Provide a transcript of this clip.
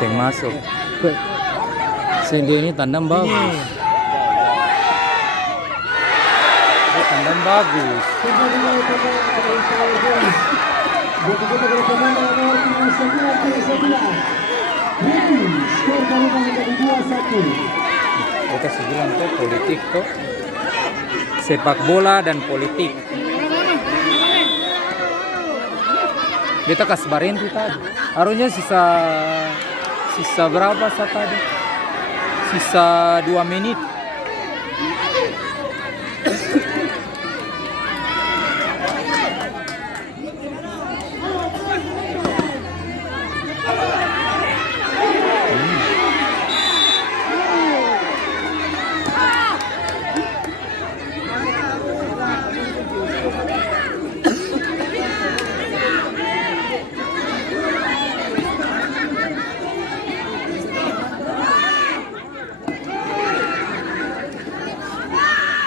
Seng masuk. Dia ini tandang bagus. Tandang bagus. Kita bilang tuh politik tuh sepak bola dan politik. Kita kasbarin tuh tadi. Harusnya sisa berapa saat tadi? Sisa 2 menit.